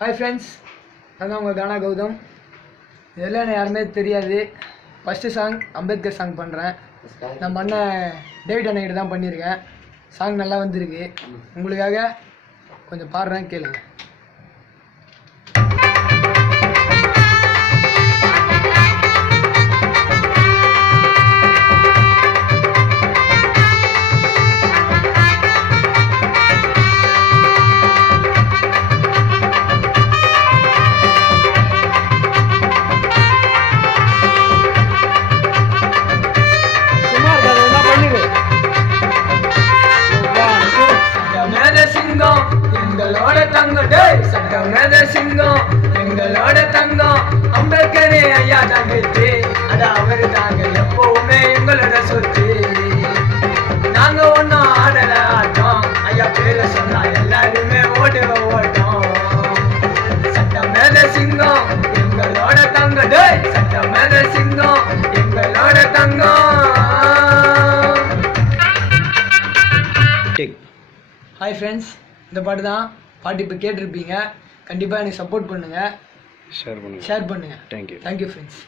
Hi friends, நான் தான் உங்கள் கானா கௌதம். இதெல்லாம் எனக்கு யாருமே தெரியாது. ஃபஸ்ட்டு சாங் அம்பேத்கர் சாங் பண்ணுறேன். நம்ம அண்ணன் டேவிட் அண்ணகிட்ட தான் பண்ணியிருக்கேன். சாங் நல்லா வந்திருக்கு. உங்களுக்காக கொஞ்சம் பாடுறேன், கேளுங்க. எங்களோட தங்கம் சட்டமேத சிங்கம், எங்களோட தங்கம் அம்பேத்கரே ஐயா தங்கச்சி. அது அவரு தாங்க எப்பவுமே எங்களோட சொத்து. நாங்க ஒன்னும் ஆடல ஆட்டோம், ஐயா பேர சொன்னா எல்லாருமே ஓடுவ ஓட்டோம். சட்டமேத சிங்கம் எங்களோட தங்கம், சட்டமேத சிங்கம் எங்களோட தங்கம். ஹாய் ஃப்ரெண்ட்ஸ், இந்த பாட்டு தான். பாட்டு இப்போ கேட்டிருப்பீங்க. கண்டிப்பாக எனக்கு சப்போர்ட் பண்ணுங்கள், ஷேர் பண்ணுங்கள். Thank you friends.